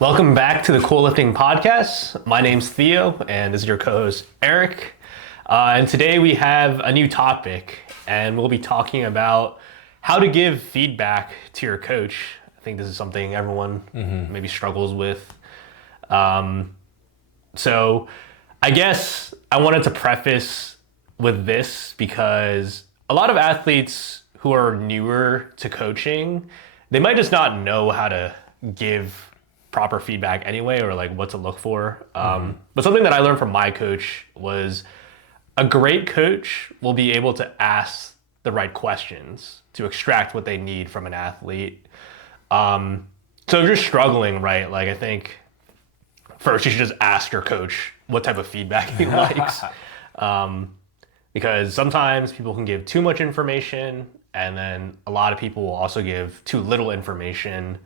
Welcome back to the Cool Lifting Podcast. My name's Theo, and this is your co-host, Eric. And today we have a new topic, and we'll be talking about how to give feedback to your coach. I think this is something everyone maybe struggles with. So I guess I wanted to preface with this because a lot of athletes who are newer to coaching, they might just not know how to give proper feedback anyway, or like what to look for. But something that I learned from my coach was a great coach will be able to ask the right questions to extract what they need from an athlete. So if you're struggling, right, like I think first you should just ask your coach what type of feedback he likes. Because sometimes people can give too much information, and then a lot of people will also give too little information.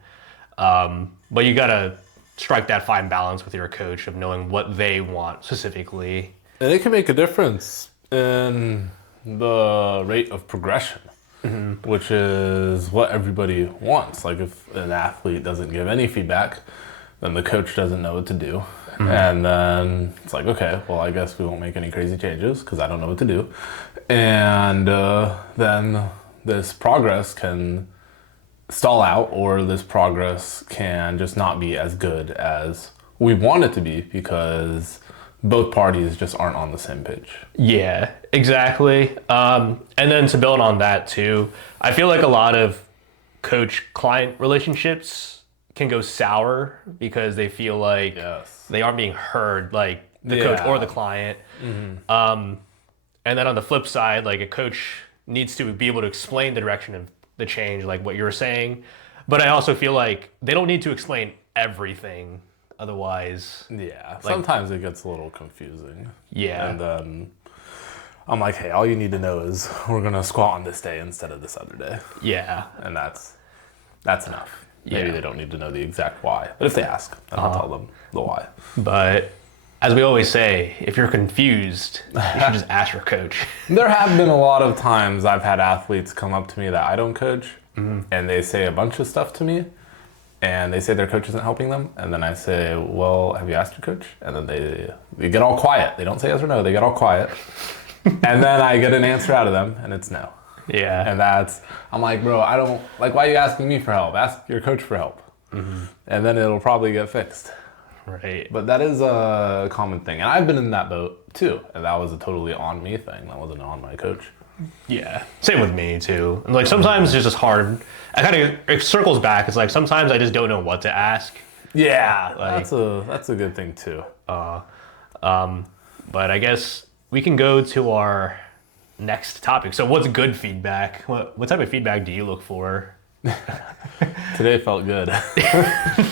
But you gotta strike that fine balance with your coach of knowing what they want specifically. And it can make a difference in the rate of progression, which is what everybody wants. Like if an athlete doesn't give any feedback, then the coach doesn't know what to do. And then it's like, okay, well, I guess we won't make any crazy changes because I don't know what to do. And then this progress can stall out, or this progress can just not be as good as we want it to be because both parties just aren't on the same page. Yeah, exactly. And then to build on that too, I feel like a lot of coach-client relationships can go sour because they feel like they aren't being heard, like the coach or the client. And then on the flip side, like a coach needs to be able to explain the direction of the change, like what you were saying. But I also feel like they don't need to explain everything. Otherwise, sometimes it gets a little confusing. Yeah. And then I'm like, hey, all you need to know is we're going to squat on this day instead of this other day. Yeah. And that's enough. Maybe they don't need to know the exact why. But if they ask, then I'll tell them the why. But as we always say, if you're confused, you should just ask your coach. There have been a lot of times I've had athletes come up to me that I don't coach, and they say a bunch of stuff to me, and they say their coach isn't helping them, and then I say, well, have you asked your coach? And then they get all quiet. They don't say yes or no, they get all quiet. And then I get an answer out of them, and it's no. Yeah. And I'm like, bro, I don't, like, why are you asking me for help? Ask your coach for help. And then it'll probably get fixed. Right. But that is a common thing. And I've been in that boat too. And that was a totally on me thing. That wasn't on my coach. Yeah. Same with me too. And like sometimes it's just hard. It circles back. It's like sometimes I just don't know what to ask. Yeah. Like, that's a good thing too. But I guess we can go to our next topic. So what's good feedback? What type of feedback do you look for? Today felt good.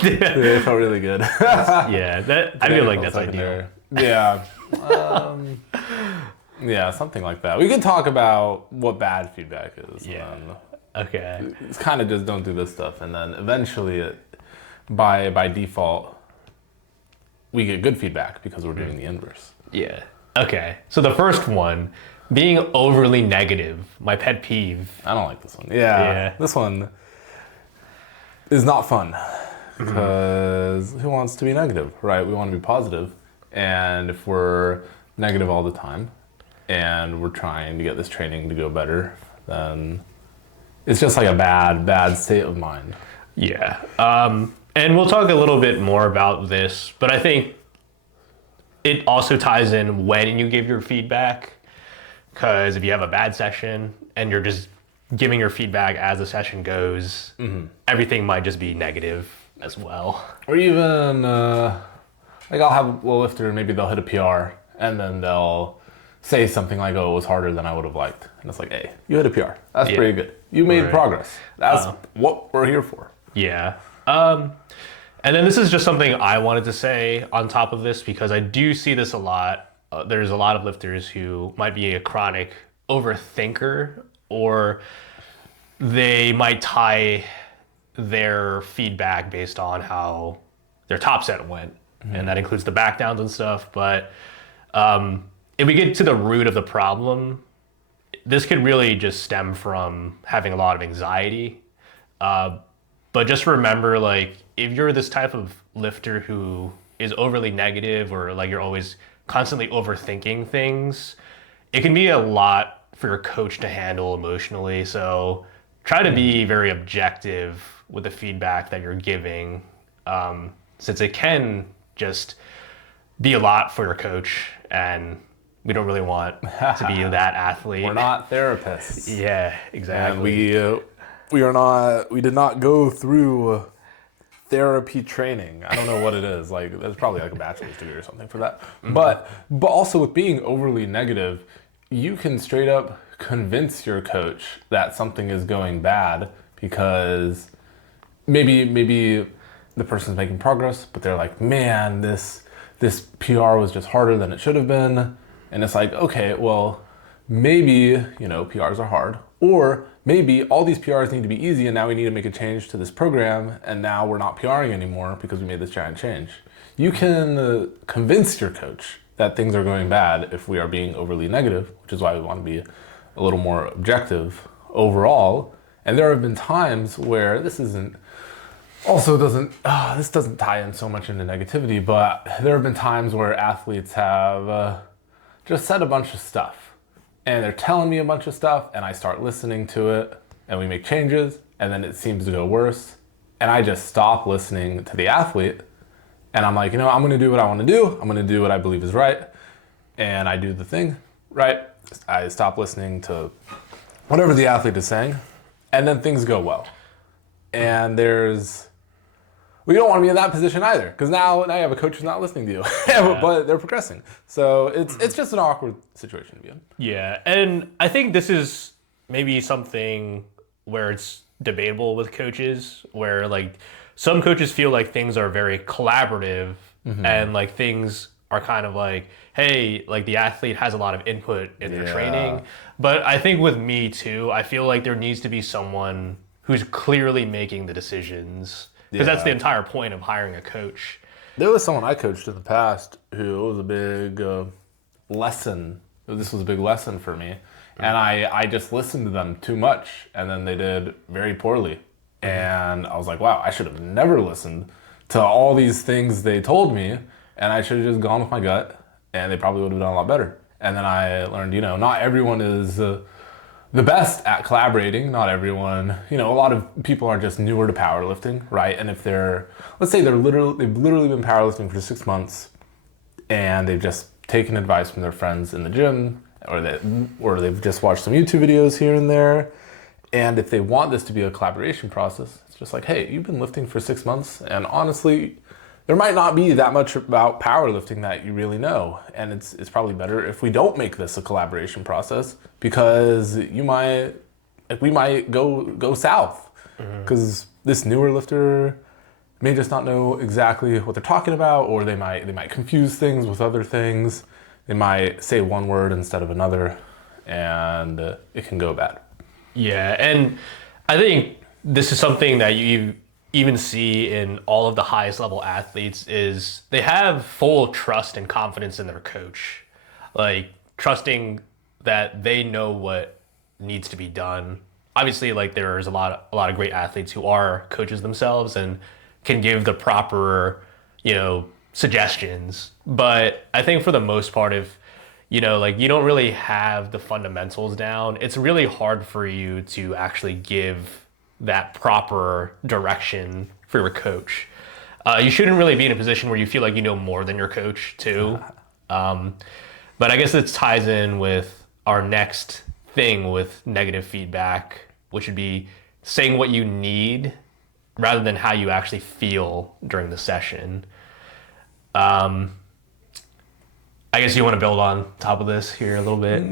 Today felt really good. Yeah, I feel like that's ideal. Yeah. Yeah, something like that. We could talk about what bad feedback is. Yeah. Okay. It's kind of just don't do this stuff, and then eventually, by default, we get good feedback because we're doing the inverse. Yeah. Okay. So the first one, being overly negative, my pet peeve. I don't like this one. Yeah. This one is not fun because who wants to be negative, right? We want to be positive. And if we're negative all the time and we're trying to get this training to go better, then it's just like a bad state of mind. Yeah. And we'll talk a little bit more about this, but I think it also ties in when you give your feedback. Because if you have a bad session and you're just giving your feedback as the session goes, everything might just be negative as well. Or even, like I'll have a lifter, maybe they'll hit a PR, and then they'll say something like, oh, it was harder than I would have liked. And it's like, hey, you hit a PR. That's pretty good. You made progress. That's what we're here for. Yeah. And then this is just something I wanted to say on top of this, because I do see this a lot. There's a lot of lifters who might be a chronic overthinker, or they might tie their feedback based on how their top set went. And that includes the back downs and stuff. But if we get to the root of the problem, this could really just stem from having a lot of anxiety. But just remember, like, if you're this type of lifter who is overly negative or like you're always constantly overthinking things, it can be a lot for your coach to handle emotionally. So try to be very objective with the feedback that you're giving, since it can just be a lot for your coach, and we don't really want to be that athlete. We're not therapists. Yeah, exactly. And we did not go through therapy training. I don't know what it is. Like, there's probably like a bachelor's degree or something for that. But also with being overly negative, you can straight up convince your coach that something is going bad because maybe the person's making progress, but they're like, man, this PR was just harder than it should have been. And it's like, okay, well, maybe, PRs are hard, or maybe all these PRs need to be easy and now we need to make a change to this program and now we're not PRing anymore because we made this giant change. You can convince your coach that things are going bad if we are being overly negative, which is why we want to be a little more objective overall. And there have been times where this doesn't tie in so much into negativity, but there have been times where athletes have just said a bunch of stuff and they're telling me a bunch of stuff and I start listening to it and we make changes and then it seems to go worse. And I just stop listening to the athlete and I'm like, I'm going to do what I want to do. I'm going to do what I believe is right. And I do the thing right. I stop listening to whatever the athlete is saying and then things go well. And we don't want to be in that position either, because now you have a coach who's not listening to you, but they're progressing. So it's just an awkward situation to be in. Yeah, and I think this is maybe something where it's debatable with coaches, where like some coaches feel like things are very collaborative and like things are kind of like, hey, like the athlete has a lot of input in their training. But I think with me too, I feel like there needs to be someone who's clearly making the decisions. Because that's the entire point of hiring a coach. There was someone I coached in the past who was a big lesson. This was a big lesson for me. And I just listened to them too much. And then they did very poorly. And I was like, wow, I should have never listened to all these things they told me. And I should have just gone with my gut. And they probably would have done a lot better. And then I learned, not everyone is the best at collaborating. Not everyone, a lot of people are just newer to powerlifting, right? And if let's say they've literally been powerlifting for 6 months and they've just taken advice from their friends in the gym, or they've just watched some YouTube videos here and there. And if they want this to be a collaboration process, it's just like, hey, you've been lifting for 6 months and honestly, there might not be that much about powerlifting that you really know. And it's probably better if we don't make this a collaboration process, because we might go south. Because this newer lifter may just not know exactly what they're talking about, or they might confuse things with other things. They might say one word instead of another, and it can go bad. Yeah, and I think this is something that you even see in all of the highest level athletes is they have full trust and confidence in their coach. Like trusting that they know what needs to be done. Obviously, like there's a lot of great athletes who are coaches themselves and can give the proper, suggestions. But I think for the most part, if you don't really have the fundamentals down, it's really hard for you to actually give that proper direction for your coach. You shouldn't really be in a position where you feel like you know more than your coach too. But I guess it ties in with our next thing with negative feedback, which would be saying what you need rather than how you actually feel during the session. I guess you want to build on top of this here a little bit.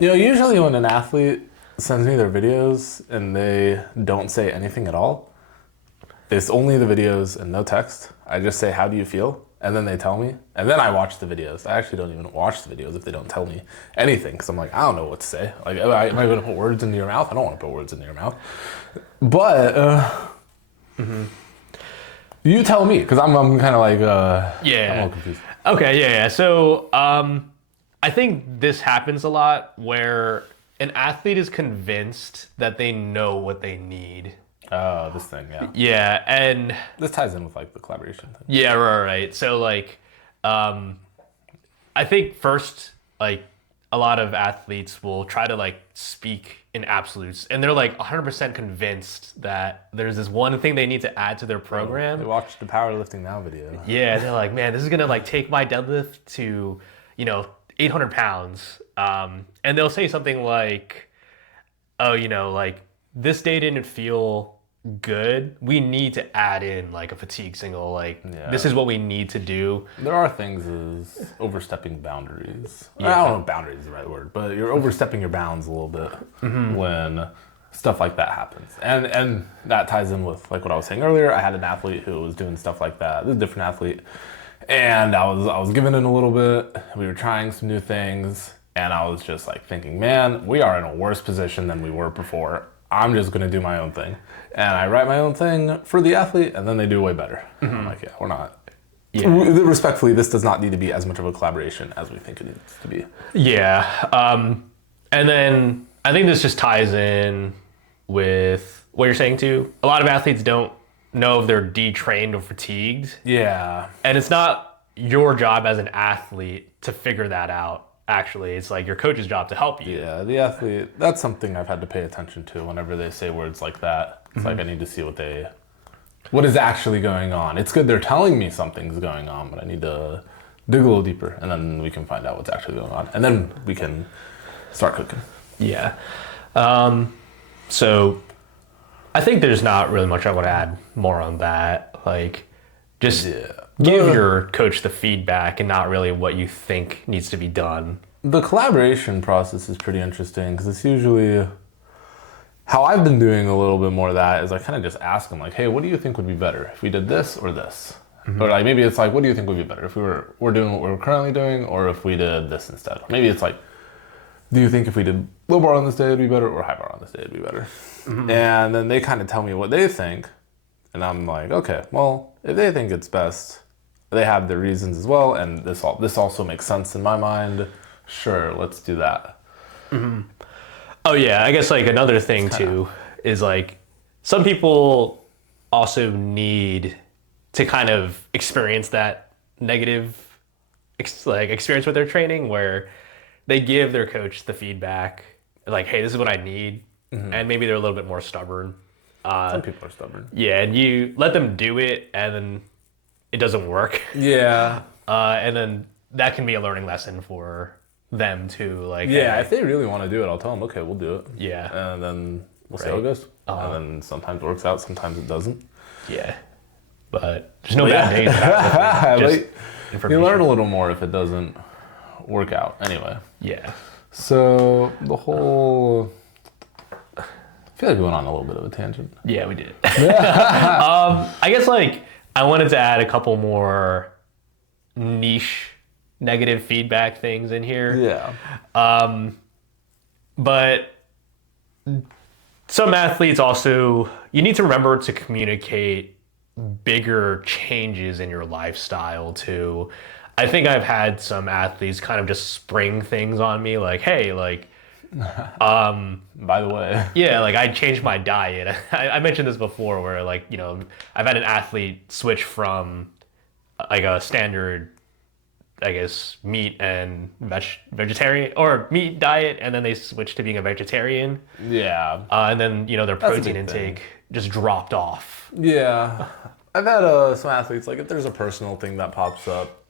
Usually when an athlete sends me their videos and they don't say anything at all, it's only the videos and no text. I just say, how do you feel? And then they tell me. And then I watch the videos. I actually don't even watch the videos if they don't tell me anything, because I'm like, I don't know what to say. Like, am I going to put words into your mouth? I don't want to put words into your mouth. But you tell me, because I'm kind of like, I'm a little confused. Okay, yeah. So I think this happens a lot where an athlete is convinced that they know what they need. This thing, yeah. Yeah, and This ties in with like the collaboration thing. yeah, right. So like, I think first, like, a lot of athletes will try to like speak in absolutes, and they're like 100% convinced that there's this one thing they need to add to their program. They watched the powerlifting now video. Yeah, they're like, man, this is gonna like take my deadlift to, 800 pounds. And they'll say something like, oh, like this day didn't feel good. We need to add in like a fatigue single. Like this is what we need to do. There are things as overstepping boundaries. I don't know if boundaries is the right word, but you're overstepping your bounds a little bit when stuff like that happens. And that ties in with like what I was saying earlier. I had an athlete who was doing stuff like that. This is a different athlete. And I was giving in a little bit. We were trying some new things. And I was just like thinking, man, we are in a worse position than we were before. I'm just going to do my own thing. And I write my own thing for the athlete, and then they do way better. I'm like, yeah, we're not. Yeah. Respectfully, this does not need to be as much of a collaboration as we think it needs to be. Yeah. And then I think this just ties in with what you're saying too. A lot of athletes don't know if they're detrained or fatigued. Yeah. And it's not your job as an athlete to figure that out. Actually, it's like your coach's job to help you. Yeah, the athlete, that's something I've had to pay attention to whenever they say words like that. It's like I need to see what is actually going on. It's good they're telling me something's going on, but I need to dig a little deeper, and then we can find out what's actually going on. And then we can start cooking. Yeah. So I think there's not really much I want to add more on that. Like, just give your coach the feedback and not really what you think needs to be done. The collaboration process is pretty interesting because it's usually how I've been doing a little bit more of that is I kind of just ask them like, hey, what do you think would be better if we did this or this? Or like maybe it's like, what do you think would be better if we're doing what we're currently doing or if we did this instead? Or maybe it's like, do you think if we did low bar on this day it'd be better or high bar on this day it'd be better? And then they kind of tell me what they think. And I'm like, okay, well, if they think it's best, they have their reasons as well, and this also makes sense in my mind. Sure, let's do that. Oh yeah, I guess like another thing too is like some people also need to kind of experience that negative experience with their training where they give their coach the feedback like, hey, this is what I need, and maybe they're a little bit more stubborn. Some people are stubborn. Yeah, and you let them do it, and then it doesn't work. Yeah. And then that can be a learning lesson for them too. Like, yeah, hey, if they really want to do it, I'll tell them, okay, we'll do it. Yeah. And then we'll see how it goes. And then sometimes it works out, sometimes it doesn't. Yeah. But there's no bad days. You learn a little more if it doesn't work out. Anyway. Yeah. So the whole... I feel like we went on a little bit of a tangent. Yeah, we did. I guess like I wanted to add a couple more niche negative feedback things in here. Yeah. But some athletes also, you need to remember to communicate bigger changes in your lifestyle too. I think I've had some athletes kind of just spring things on me like, hey, like, by the way, yeah, like I changed my diet. I mentioned this before where like, I've had an athlete switch from like a standard, I guess, meat and vegetarian or meat diet, and then they switched to being a vegetarian. Yeah. And then, their protein intake just dropped off. Yeah. I've had some athletes, like if there's a personal thing that pops up,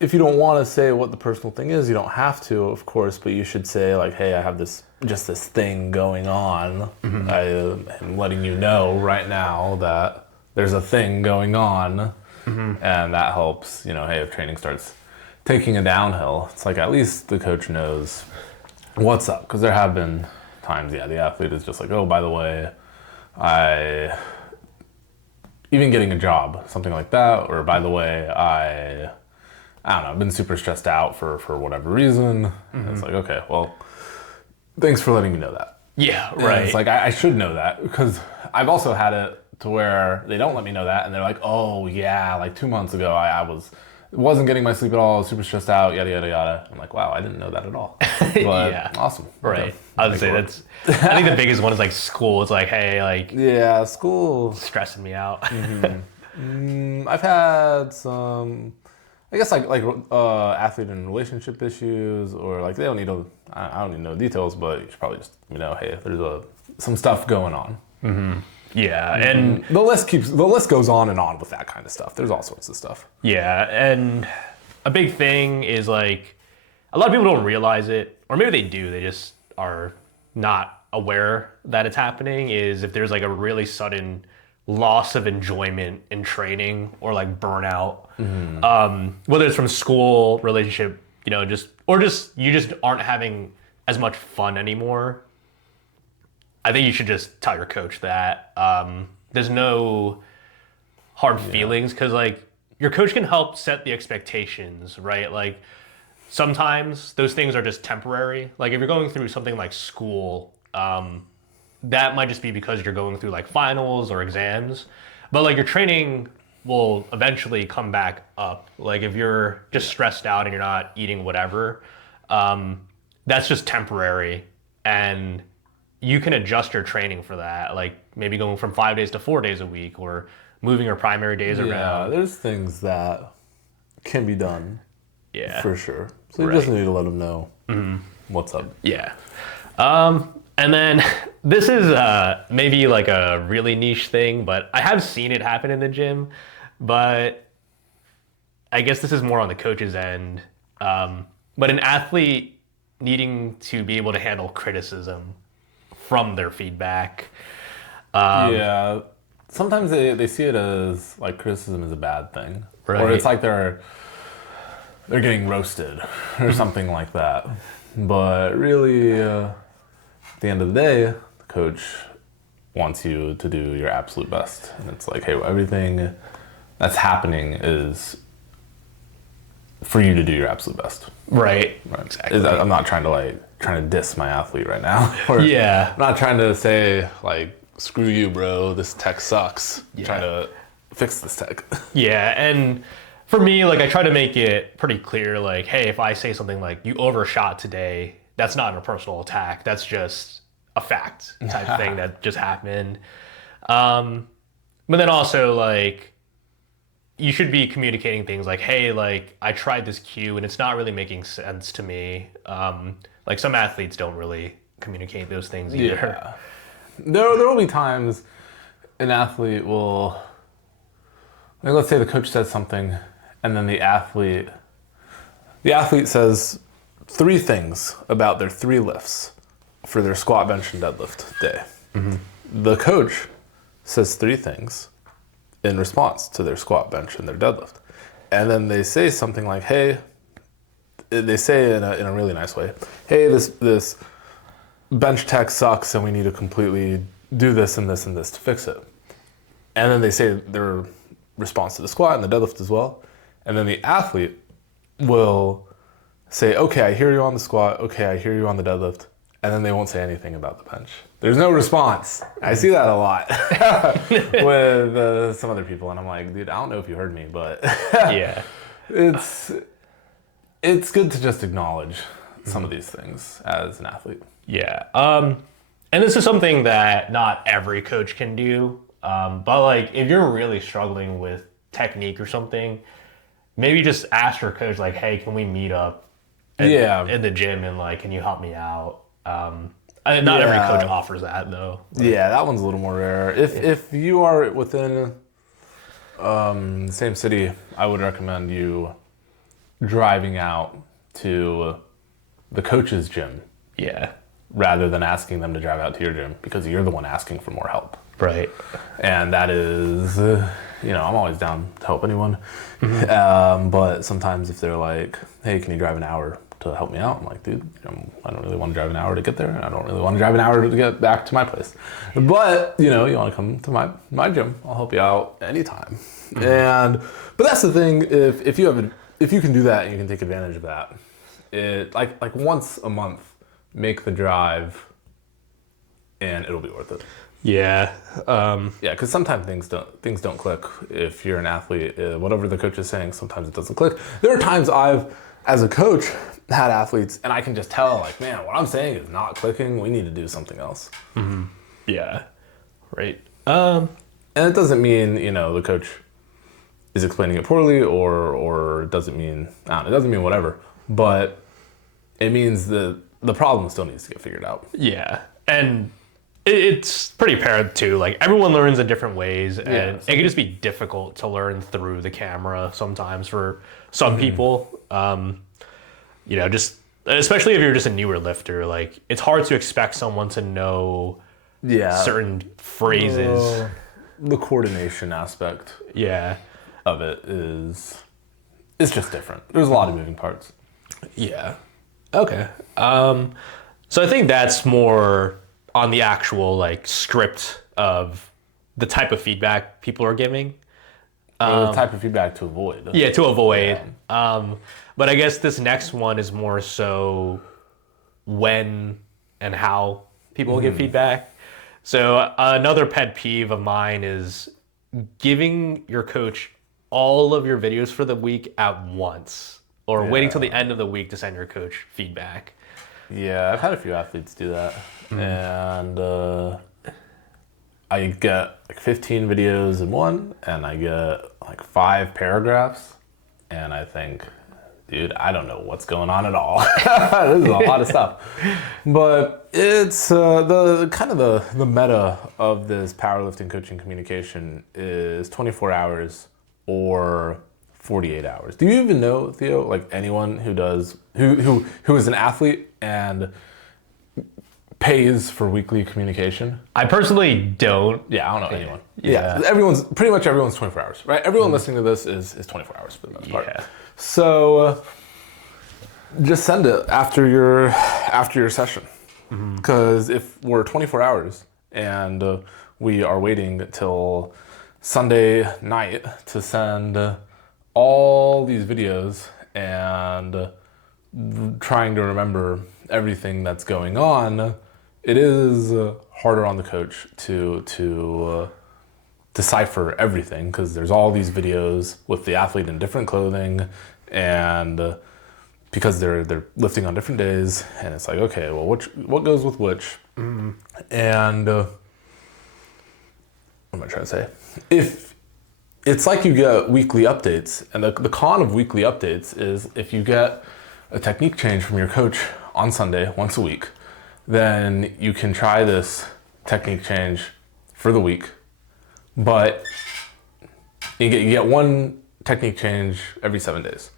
if you don't want to say what the personal thing is, you don't have to, of course, but you should say like, hey, I have this thing going on. I am letting you know right now that there's a thing going on. And that helps, hey, if training starts taking a downhill, it's like at least the coach knows what's up. Because there have been times, the athlete is just like, oh, by the way, even getting a job, something like that, or by the way, I don't know, I've been super stressed out for whatever reason. And it's like, okay, well, thanks for letting me know that. Yeah, And right. it's like, I should know that because I've also had it to where they don't let me know that and they're like, oh yeah, like 2 months ago I was wasn't getting my sleep at all, super stressed out, yada, yada, yada. I'm like, wow, I didn't know that at all. But Yeah. awesome. Right. Okay. I would say that's, I think the biggest one is like school. It's like, hey, like Yeah, school. stressing me out. I've had some, I guess athlete and relationship issues, or like they don't need to. I don't need to know details, but you should probably just hey, there's some stuff going on. Yeah. And The list goes on and on with that kind of stuff. There's all sorts of stuff. yeah. And a big thing is like, a lot of people don't realize it, or maybe they do, they just are not aware that it's happening, is if there's like a really sudden loss of enjoyment in training or like burnout, whether it's from school, relationship, just you just aren't having as much fun anymore. I think you should just tell your coach that. There's no hard feelings, because like your coach can help set the expectations, right? Like sometimes those things are just temporary. Like if you're going through something like school, that might just be because you're going through like finals or exams, but like your training will eventually come back up. Like if you're just stressed out and you're not eating whatever, that's just temporary, and you can adjust your training for that. Like maybe going from 5 days to 4 days a week, or moving your primary days Yeah, around. there's things that can be done. Yeah. For sure. So you just need to let them know what's up. Yeah. And then this is maybe like a really niche thing, but I have seen it happen in the gym. But I guess this is more on the coach's end. But an athlete needing to be able to handle criticism from their feedback. Yeah. Sometimes they see it as like criticism is a bad thing. Right. Or it's like they're getting roasted or something like that. But really, at the end of the day, the coach wants you to do your absolute best. And it's like, hey, everything that's happening is for you to do your absolute best. Right. Exactly. I'm not trying to diss my athlete right now. Or Yeah. I'm not trying to say like, screw you, bro, this tech sucks. Yeah. Trying to fix this tech. Yeah, and for me, like I try to make it pretty clear, like, hey, if I say something like you overshot today, that's not a personal attack. That's just a fact type thing that just happened. But then also like you should be communicating things like, hey, like I tried this cue and it's not really making sense to me. Like some athletes don't really communicate those things either. Yeah. There will be times an athlete will, like let's say the coach says something and then the athlete says 3 things about their 3 lifts for their squat, bench, and deadlift day. The coach says 3 things in response to their squat, bench, and their deadlift. And then they say something like, hey, they say in a really nice way, hey, this bench tech sucks and we need to completely do this and this and this to fix it. And then they say their response to the squat and the deadlift as well. And then the athlete will say, okay, I hear you on the squat. Okay, I hear you on the deadlift. And then they won't say anything about the bench. There's no response. I see that a lot with some other people. And I'm like, dude, I don't know if you heard me, but Yeah. it's good to just acknowledge some of these things as an athlete. Yeah. And this is something that not every coach can do. But like if you're really struggling with technique or something, maybe just ask your coach like, hey, can we meet up in the gym and like, can you help me out? Not every coach offers that though. Yeah, that one's a little more rare. If you are within the same city, I would recommend you driving out to the coach's gym. Yeah. Rather than asking them to drive out to your gym, because you're the one asking for more help. Right. And that is, I'm always down to help anyone. But sometimes if they're like, hey, can you drive an hour to help me out? I'm like, dude, I don't really want to drive an hour to get there. And I don't really want to drive an hour to get back to my place. But, you want to come to my gym, I'll help you out anytime. But that's the thing, if you can do that and you can take advantage of that, it like once a month, make the drive and it'll be worth it. Yeah. Yeah, because sometimes things don't click. If you're an athlete, whatever the coach is saying, sometimes it doesn't click. There are times I've, as a coach, had athletes, and I can just tell, like, man, what I'm saying is not clicking. We need to do something else. Yeah. Right. And it doesn't mean, the coach is explaining it poorly, or it doesn't mean, I don't know, it doesn't mean whatever. But it means that the problem still needs to get figured out. Yeah. And it's pretty apparent too. Like everyone learns in different ways, and it can just be difficult to learn through the camera sometimes for some people. Just especially if you're just a newer lifter, like it's hard to expect someone to know certain phrases. The coordination aspect Yeah. of it is just different. There's a lot of moving parts. Yeah. Okay. So I think that's more on the actual like script of the type of feedback people are giving. The type of feedback to avoid. Yeah, to avoid. But I guess this next one is more so when and how people give feedback. So another pet peeve of mine is giving your coach all of your videos for the week at once, or waiting till the end of the week to send your coach feedback. Yeah, I've had a few athletes do that. And I get like 15 videos in one, and I get like 5 paragraphs, and I think, dude, I don't know what's going on at all. This is a lot of stuff. But it's the meta of this powerlifting coaching communication is 24 hours or 48 hours. Do you even know, Theo, like anyone who is an athlete and pays for weekly communication? I personally don't. Yeah, I don't know anyone. Yeah. Pretty much everyone's 24 hours, right? Everyone listening to this is 24 hours for the most part. Yeah. So just send it after your session. Because if we're 24 hours and we are waiting till Sunday night to send all these videos and trying to remember everything that's going on, it is harder on the coach to decipher everything, because there's all these videos with the athlete in different clothing, and because they're lifting on different days, and it's like, okay, well, what goes with which? And what am I trying to say? If it's like you get weekly updates, and the con of weekly updates is if you get a technique change from your coach on Sunday once a week, then you can try this technique change for the week, but you get one technique change every 7 days.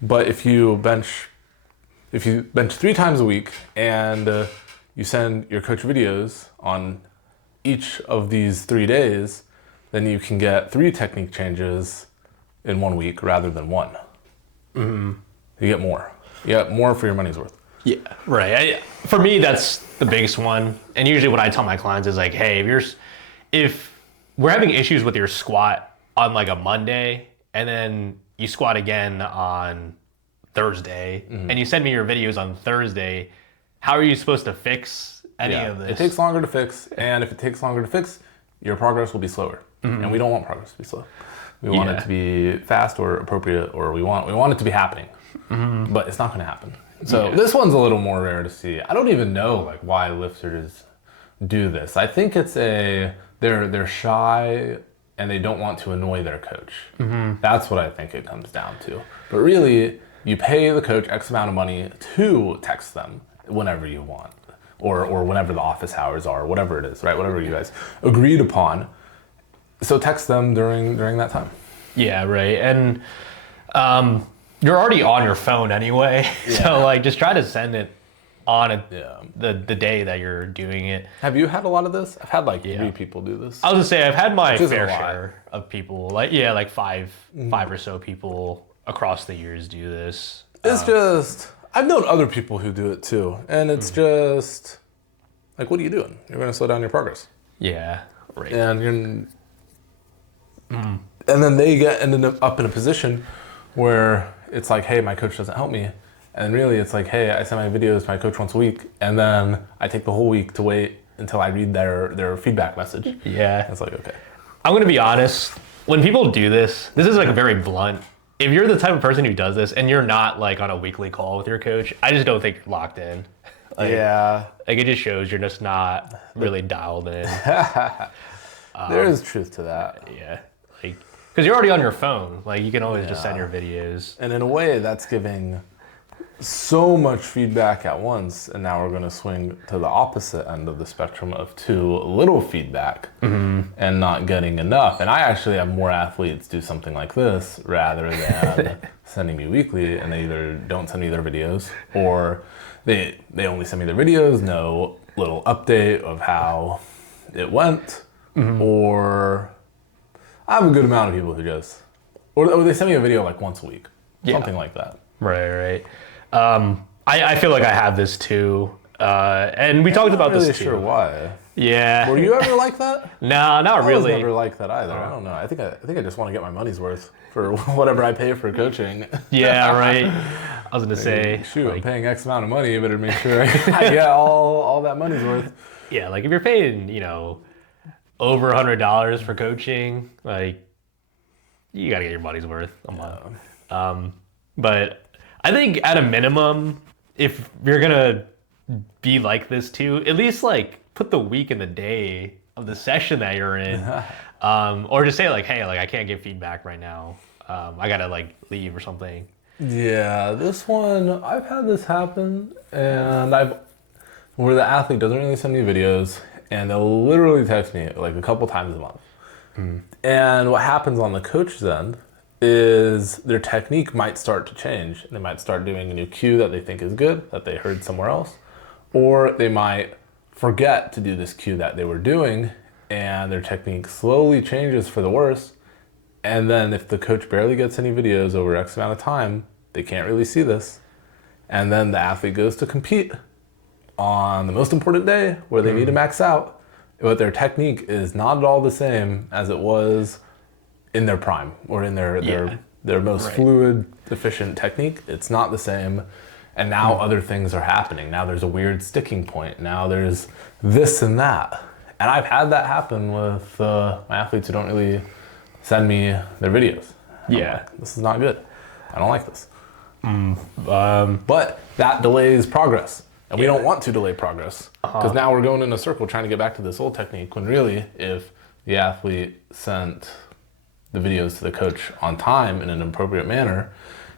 But if you bench 3 times a week and you send your coach videos on each of these 3 days, then you can get 3 technique changes in 1 week rather than 1. You get more. You get more for your money's worth. Yeah, right. For me, that's the biggest one. And usually what I tell my clients is like, hey, if we're having issues with your squat on like a Monday, and then you squat again on Thursday, and you send me your videos on Thursday, how are you supposed to fix any of this? It takes longer to fix, and if it takes longer to fix, your progress will be slower. And we don't want progress to be slow. We want it to be fast or appropriate, or we want it to be happening. But it's not going to happen. So this one's a little more rare to see. I don't even know like why lifters do this. I think it's they're shy and they don't want to annoy their coach. That's what I think it comes down to. But really, you pay the coach X amount of money to text them whenever you want, or whenever the office hours are, whatever it is, right? Whatever you guys agreed upon. So text them during that time. Yeah, right. And you're already on your phone anyway, so like just try to send it on the day that you're doing it. Have you had a lot of this? I've had like 3 people do this. I was gonna say I've had my fair share of people, like five or so people across the years do this. It's just, I've known other people who do it too, and it's just like, what are you doing? You're gonna slow down your progress. Yeah, right. And and then they ended up in a position where it's like, hey, my coach doesn't help me. And really it's like, hey, I send my videos to my coach once a week, and then I take the whole week to wait until I read their feedback message. Yeah. It's like, okay. I'm going to be honest. When people do this is like very blunt. If you're the type of person who does this and you're not like on a weekly call with your coach, I just don't think you're locked in. Like, Yeah. Like it just shows you're just not really dialed in. There is truth to that. Yeah. Like, because you're already on your phone. Like you can always just send your videos. And in a way, that's giving so much feedback at once, and now we're going to swing to the opposite end of the spectrum of too little feedback and not getting enough. And I actually have more athletes do something like this rather than sending me weekly, and they either don't send me their videos or they only send me their videos, no little update of how it went, or I have a good amount of people who just, or they send me a video like once a week, something like that. Right. I feel like I have this too. And we talked about I'm not this really too. sure why. Yeah. Were you ever like that? No, not I really. was never like that either. I don't know. I think I just want to get my money's worth for whatever I pay for coaching. Yeah, right. I was gonna say, shoot, I'm paying X amount of money. You better make sure I get all that money's worth. yeah, like if you're paying, over $100 for coaching, like you gotta get your money's worth a month. But I think at a minimum, if you're gonna be like this too, at least like put the week and the day of the session that you're in, or just say like, hey, like I can't give feedback right now. I gotta like leave or something. Yeah, this one I've had this happen, and where the athlete doesn't really send me videos, and they'll literally text me like a couple times a month. And what happens on the coach's end is their technique might start to change. They might start doing a new cue that they think is good, that they heard somewhere else, or they might forget to do this cue that they were doing, and their technique slowly changes for the worse. And then if the coach barely gets any videos over X amount of time, they can't really see this. And then the athlete goes to compete on the most important day where they need to max out, but their technique is not at all the same as it was in their prime or in their most fluid, efficient technique. It's not the same. And now other things are happening. Now there's a weird sticking point. Now there's this and that. And I've had that happen with my athletes who don't really send me their videos. Yeah. Like, this is not good. I don't like this. But that delays progress. And we don't want to delay progress. Because now we're going in a circle trying to get back to this old technique, when really, if the athlete sent the videos to the coach on time in an appropriate manner,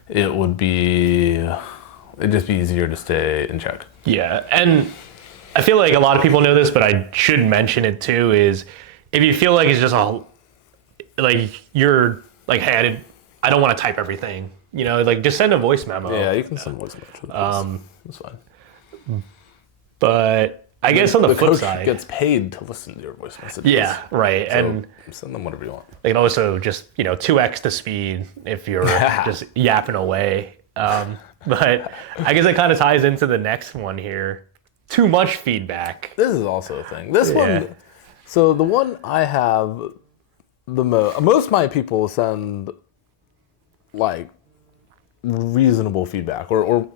it'd just be easier to stay in check. Yeah, and I feel like a lot of people know this, but I should mention it too, is if you feel like it's just you're like, hey, I don't want to type everything, like just send a voice memo. Yeah, you can send voice memos. That's fine. But I guess on the flip coach side, gets paid to listen to your voice messages. yeah, right. So And send them whatever you want. they can also just, 2x the speed if you're just yapping away. But I guess it kind of ties into the next one here. Too much feedback. This is also a thing. This one, so the one I have most of my people send like reasonable feedback, or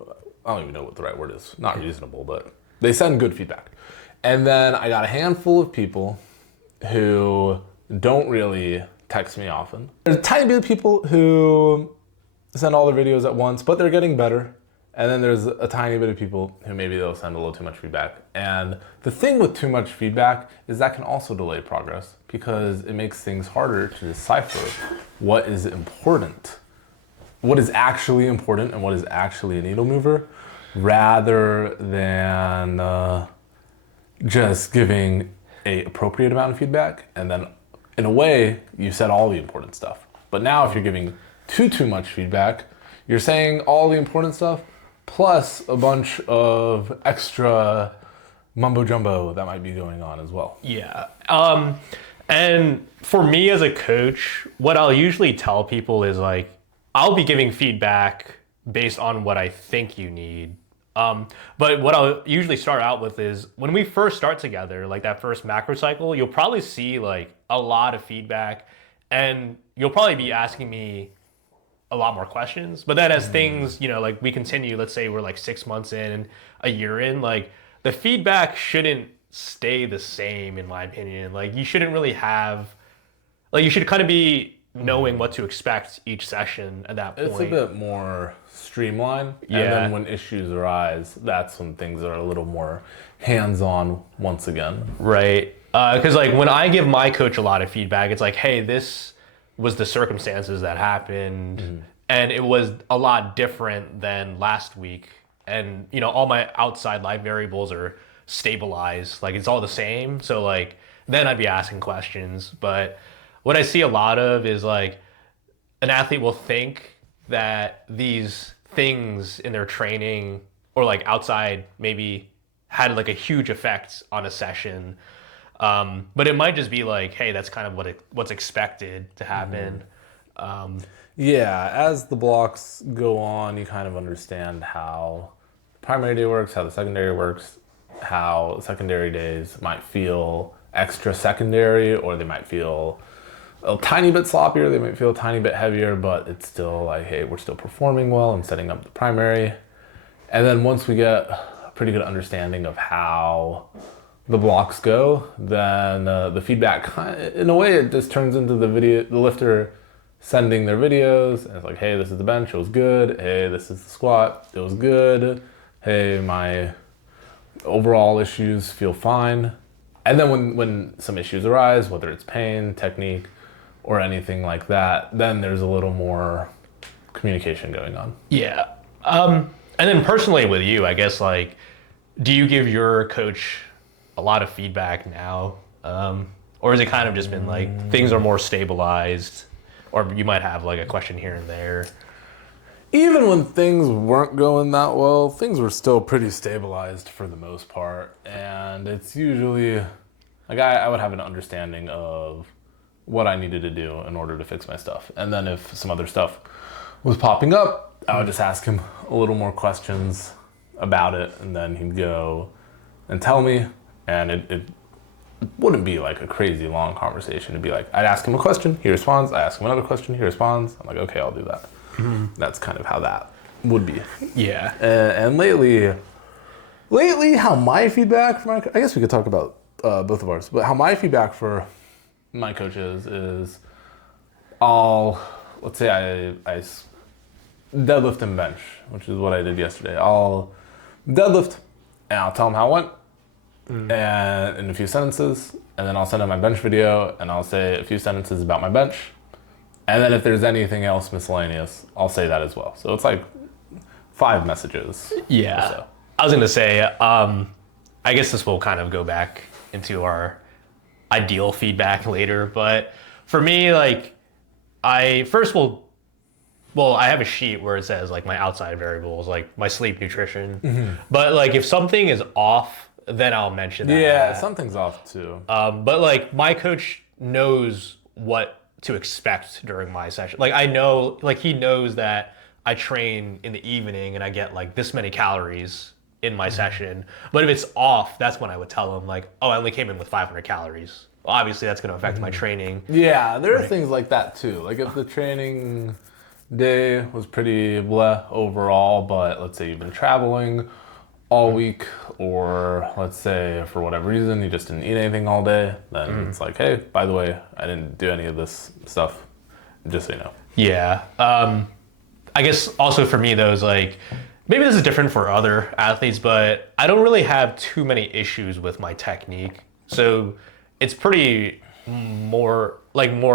I don't even know what the right word is. Not reasonable, but they send good feedback. And then I got a handful of people who don't really text me often. There's a tiny bit of people who send all their videos at once, but they're getting better. And then there's a tiny bit of people who maybe they'll send a little too much feedback. And the thing with too much feedback is that can also delay progress, because it makes things harder to decipher what is important, what is actually important and what is actually a needle mover, rather than just giving a appropriate amount of feedback. And then in a way, you said all the important stuff. But now if you're giving too much feedback, you're saying all the important stuff plus a bunch of extra mumbo jumbo that might be going on as well. Yeah. And for me as a coach, what I'll usually tell people is like, I'll be giving feedback based on what I think you need. But what I'll usually start out with is when we first start together, like that first macro cycle, you'll probably see like a lot of feedback, and you'll probably be asking me a lot more questions. But then as things, like we continue, let's say we're like 6 months in, a year in, like the feedback shouldn't stay the same, in my opinion. Like, you shouldn't really have, like, you should kind of be knowing what to expect each session at that point. It's a bit more streamlined. Yeah. And then when issues arise, that's when things are a little more hands-on once again. Right. Because like when I give my coach a lot of feedback, it's like, hey, this was the circumstances that happened, and it was a lot different than last week. And you know, all my outside life variables are stabilized. Like, it's all the same. So like, then I'd be asking questions. But what I see a lot of is like, an athlete will think that these things in their training or like outside maybe had like a huge effect on a session. But it might just be like, hey, that's kind of what's expected to happen. Yeah, as the blocks go on, you kind of understand how the primary day works, how the secondary works, how secondary days might feel extra secondary, or they might feel a tiny bit sloppier, they might feel a tiny bit heavier, but it's still like, hey, we're still performing well and setting up the primary. And then once we get a pretty good understanding of how the blocks go, then the feedback, in a way, it just turns into the lifter sending their videos, and it's like, hey, this is the bench, it was good. Hey, this is the squat, it was good. Hey, my overall issues feel fine. And then when some issues arise, whether it's pain, technique, or anything like that, then there's a little more communication going on. Yeah. And then personally with you, I guess, like, do you give your coach a lot of feedback now? Or has it kind of just been like, things are more stabilized, or you might have like a question here and there? Even when things weren't going that well, things were still pretty stabilized for the most part. And it's usually, like, I would have an understanding of what I needed to do in order to fix my stuff. And then if some other stuff was popping up, I would just ask him a little more questions about it, and then he'd go and tell me. And it wouldn't be like a crazy long conversation. It'd be like, I'd ask him a question, he responds. I ask him another question, he responds. I'm like, okay, I'll do that. That's kind of how that would be. Yeah. And lately, how my feedback for I guess we could talk about both of ours, but how my feedback for my coaches is, let's say I deadlift and bench, which is what I did yesterday. I'll deadlift and I'll tell them how it went, and in a few sentences, and then I'll send them my bench video and I'll say a few sentences about my bench. And then if there's anything else miscellaneous, I'll say that as well. So it's like 5 messages. Yeah. So. I was going to say, I guess this will kind of go back into our ideal feedback later. But for me, like, I have a sheet where it says like my outside variables, like my sleep, nutrition. But like if something is off, then I'll mention that. Yeah, something's off too. But like my coach knows what to expect during my session. Like I know, like he knows that I train in the evening and I get like this many calories in my session. But if it's off, that's when I would tell him like, oh, I only came in with 500 calories. Well, obviously that's going to affect my training. Yeah, there are things like that too. Like if the training day was pretty bleh overall, but let's say you've been traveling all week, or let's say for whatever reason you just didn't eat anything all day, then it's like, hey, by the way, I didn't do any of this stuff, just so you know. Yeah. I guess also for me though is like, maybe this is different for other athletes, but I don't really have too many issues with my technique. So it's pretty more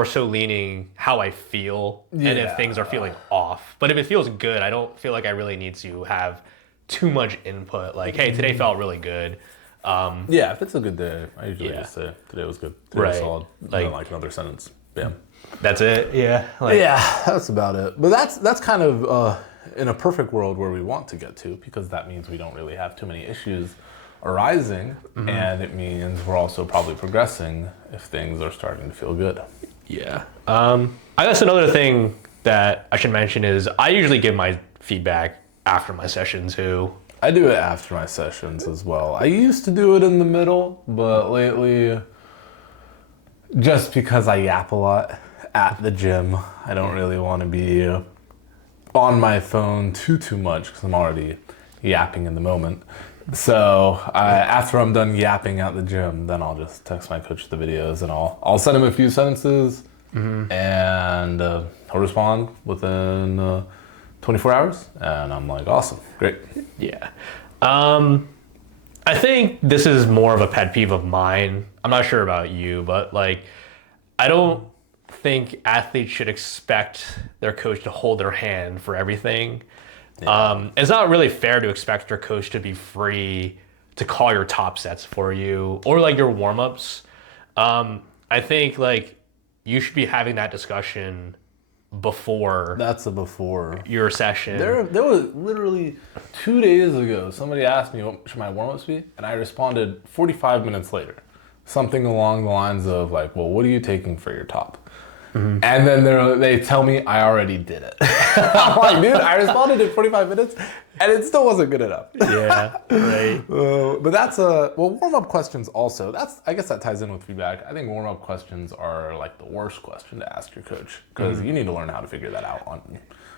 so leaning how I feel, and if things are feeling off. But if it feels good, I don't feel like I really need to have too much input. Like, hey, today felt really good. Yeah, if it's a good day, I usually just say today was good. Today was solid. Like another sentence. Bam. That's it. Yeah. Yeah, that's about it. But that's kind of in a perfect world where we want to get to, because that means we don't really have too many issues arising, and it means we're also probably progressing if things are starting to feel good. Yeah. I guess another thing that I should mention is I usually give my feedback after my session too. I do it after my sessions as well. I used to do it in the middle, but lately, just because I yap a lot at the gym, I don't really want to be on my phone too much because I'm already yapping in the moment. So after I'm done yapping at the gym, then I'll just text my coach the videos and I'll send him a few sentences and he'll respond within 24 hours. And I'm like, awesome, great. Yeah. I think this is more of a pet peeve of mine. I'm not sure about you, but like, I don't think athletes should expect their coach to hold their hand for everything. It's not really fair to expect your coach to be free to call your top sets for you or like your warm-ups. I think like you should be having that discussion before That's a before. your session. There was literally 2 days ago, somebody asked me what should my warm-ups be, and I responded 45 minutes later. Something along the lines of like, well, what are you taking for your top? And then they tell me I already did it. I'm like, dude, I responded in 45 minutes and it still wasn't good enough. Yeah, right. But that's warm-up questions also. I guess that ties in with feedback. I think warm-up questions are like the worst question to ask your coach because you need to learn how to figure that out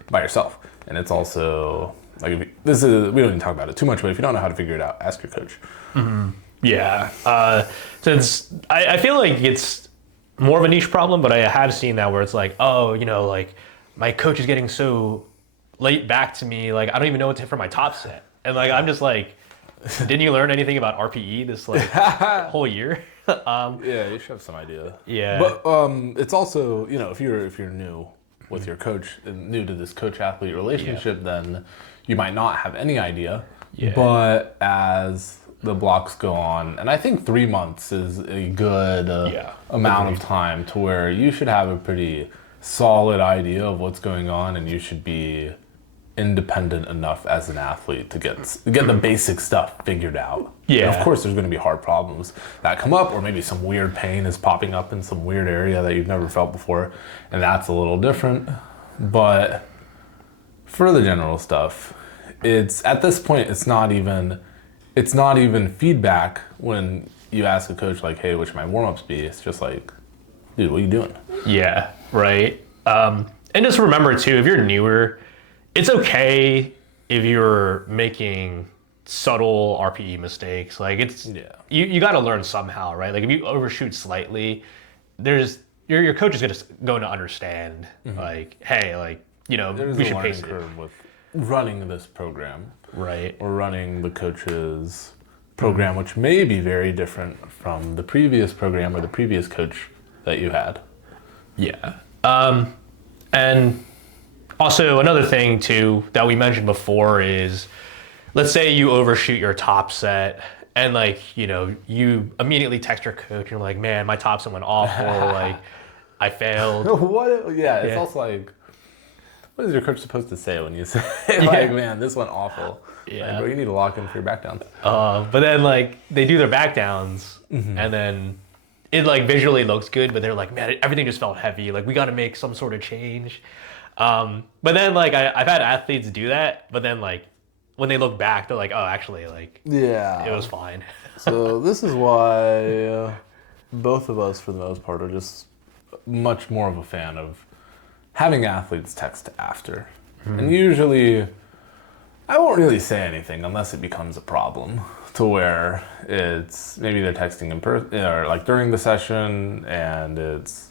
by yourself. And it's also like, we don't even talk about it too much, but if you don't know how to figure it out, ask your coach. Yeah. Since I feel like it's more of a niche problem, but I have seen that where it's like, oh, like my coach is getting so late back to me, like I don't even know what to hit for my top set. And like, I'm just like, didn't you learn anything about RPE this like whole year? Yeah, you should have some idea. Yeah. But it's also, if you're new with your coach and new to this coach-athlete relationship, then you might not have any idea. Yeah. But as the blocks go on, and I think 3 months is a good amount of time to where you should have a pretty solid idea of what's going on, and you should be independent enough as an athlete to get the basic stuff figured out. Yeah. And of course, there's going to be hard problems that come up, or maybe some weird pain is popping up in some weird area that you've never felt before, and that's a little different. But for the general stuff, it's at this point, it's not even feedback when you ask a coach like, hey, what should my warm-ups be? It's just like, dude, what are you doing? Yeah, right. And just remember too, if you're newer, it's okay if you're making subtle RPE mistakes. Like you got to learn somehow, right? Like if you overshoot slightly, your coach is going to understand. Like, hey, like There's we a should learning pace it. curve with running this program. Right. Or running the coach's program, which may be very different from the previous program or the previous coach that you had. Yeah. And also another thing too that we mentioned before is, let's say you overshoot your top set and like, you immediately text your coach and you're like, man, my top set went awful. Like I failed. It's also like, what is your coach supposed to say when you say like, man, this went awful? Yeah. Like, bro, you need to lock in for your back down. But then like they do their back downs and then it like visually looks good, but they're like, man, everything just felt heavy. Like we got to make some sort of change. But then like I've had athletes do that, but then like when they look back, they're like, oh, actually like it was fine. So this is why both of us, for the most part, are just much more of a fan of having athletes text after. And usually I won't really say anything unless it becomes a problem, to where it's maybe they're texting in person or like during the session, and it's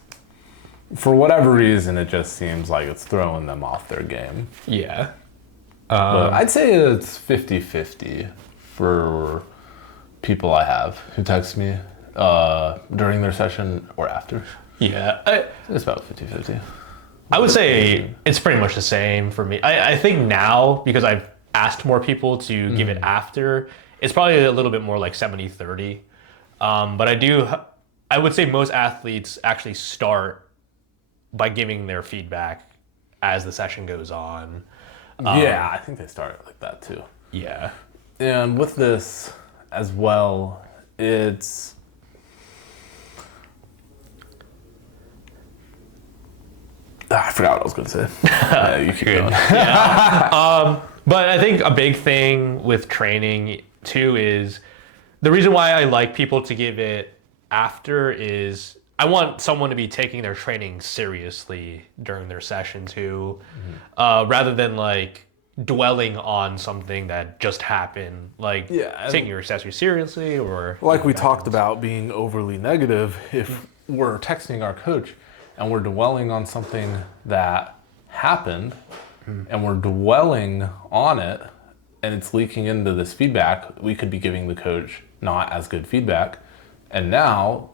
for whatever reason it just seems like it's throwing them off their game. Yeah. But I'd say it's 50-50 for people I have who text me during their session or after. Yeah. It's about 50-50. I would say it's pretty much the same for me. I think now, because I've asked more people to give it after, it's probably a little bit more like 70-30. But I would say most athletes actually start by giving their feedback as the session goes on. Yeah, I think they start like that too. Yeah. And with this as well, it's... I forgot what I was going to say. You keep going. But I think a big thing with training too is the reason why I like people to give it after is I want someone to be taking their training seriously during their session too, rather than like dwelling on something that just happened, like taking your accessory seriously, or like we talked about being overly negative. If we're texting our coach and we're dwelling on something that happened and we're dwelling on it and it's leaking into this feedback, we could be giving the coach not as good feedback. And now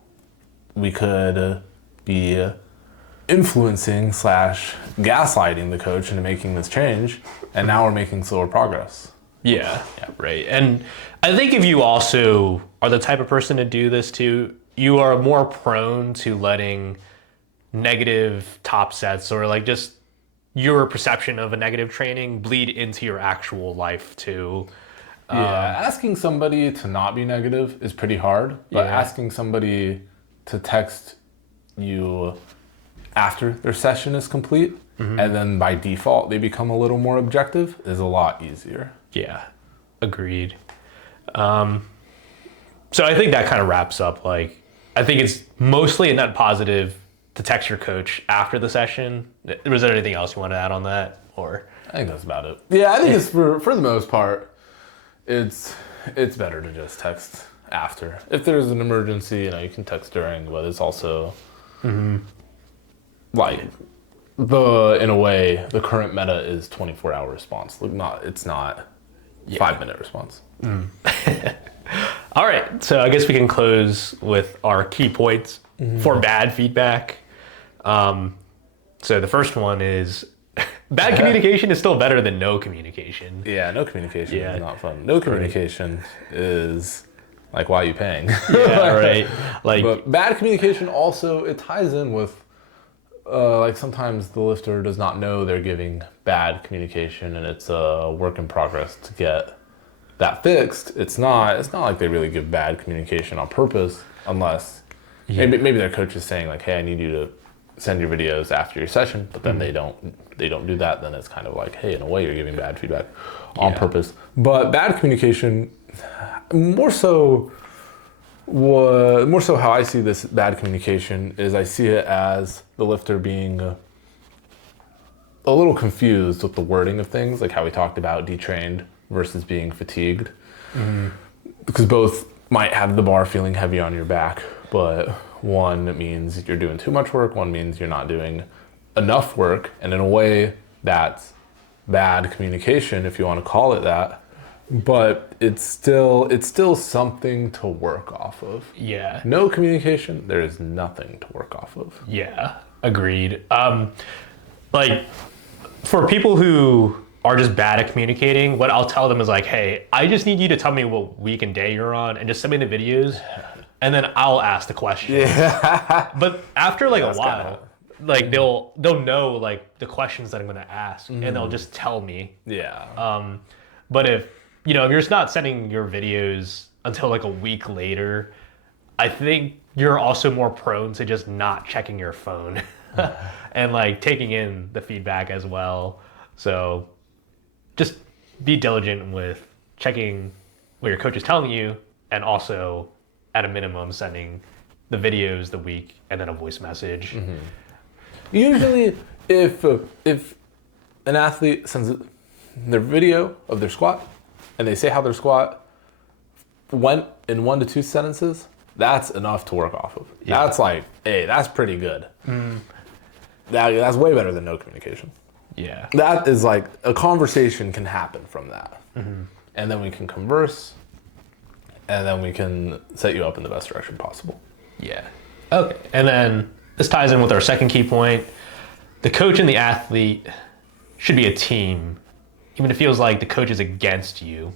we could be influencing / gaslighting the coach into making this change. And now we're making slower progress. Yeah, right. And I think if you also are the type of person to do this too, you are more prone to letting negative top sets or like just your perception of a negative training bleed into your actual life too. Asking somebody to not be negative is pretty hard, but asking somebody to text you after their session is complete and then by default they become a little more objective is a lot easier. Yeah, agreed. So I think that kind of wraps up, like, I think it's mostly a net positive to text your coach after the session. Was there anything else you want to add on that? Or I think that's about it. Yeah, I think it's for the most part, it's better to just text after. If there's an emergency, you can text during, but it's also like in a way, the current meta is 24-hour response. It's not 5-minute response. All right, so I guess we can close with our key points for bad feedback. So the first one is bad communication is still better than no communication. Yeah, no communication is not fun. No communication is like, why are you paying? Yeah, right. Like, but bad communication also, it ties in with like sometimes the lifter does not know they're giving bad communication and it's a work in progress to get that fixed. It's not like they really give bad communication on purpose unless maybe their coach is saying like, hey, I need you to send your videos after your session, but then they don't do that. Then it's kind of like, hey, in a way you're giving bad feedback on purpose. But bad communication, more so how I see this bad communication is I see it as the lifter being a little confused with the wording of things, like how we talked about detrained versus being fatigued. Because both might have the bar feeling heavy on your back, but one means you're doing too much work, one means you're not doing enough work, and in a way that's bad communication, if you want to call it that. But it's still something to work off of. Yeah. No communication, there is nothing to work off of. Yeah, agreed. Like, for people who are just bad at communicating, what I'll tell them is like, hey, I just need you to tell me what week and day you're on and just send me the videos, and then I'll ask the question. Yeah. But after like a while, like they'll know like the questions that I'm gonna ask, and they'll just tell me. Yeah. But if you're just not sending your videos until like a week later, I think you're also more prone to just not checking your phone and like taking in the feedback as well. So just be diligent with checking what your coach is telling you, and also at a minimum sending the videos the week and then a voice message. Usually if an athlete sends their video of their squat and they say how their squat went in 1 to 2 sentences, that's enough to work off of. Yeah. That's like, hey, that's pretty good. That's way better than no communication. Yeah. That is like, a conversation can happen from that. And then we can converse, and then we can set you up in the best direction possible. Yeah. Okay. And then this ties in with our second key point. The coach and the athlete should be a team, even if it feels like the coach is against you.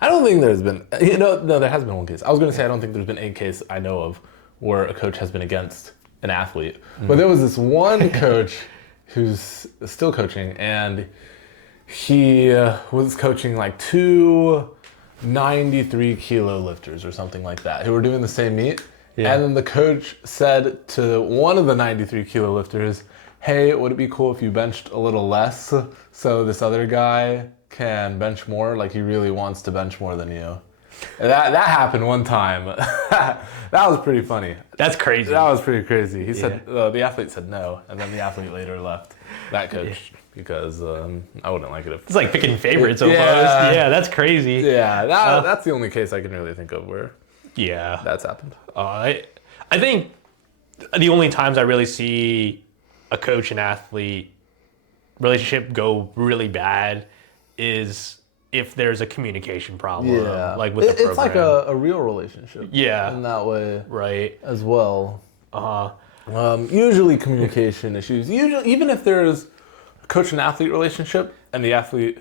I don't think there's been, no, there has been one case. I was going to say I don't think there's been any case I know of where a coach has been against an athlete. But there was this one coach who's still coaching, and he was coaching like 2 93-kilo lifters or something like that who were doing the same meet. Yeah. And then the coach said to one of the 93-kilo lifters, hey, would it be cool if you benched a little less so this other guy can bench more? Like, he really wants to bench more than you. And that happened one time. That was pretty funny. That's crazy. That was pretty crazy. He said, the athlete said no, and then the athlete later left. that coach because I wouldn't like it if. It's like picking favorites almost. Yeah. Yeah, that's crazy. Yeah, that's the only case I can really think of where Yeah. that's happened. I think the only times I really see a coach and athlete relationship go really bad is if there's a communication problem, like with the program. It's like a real relationship. Yeah. In that way, Right. as well. Uh-huh. Usually communication issues. Usually, even if there's a coach and athlete relationship and the athlete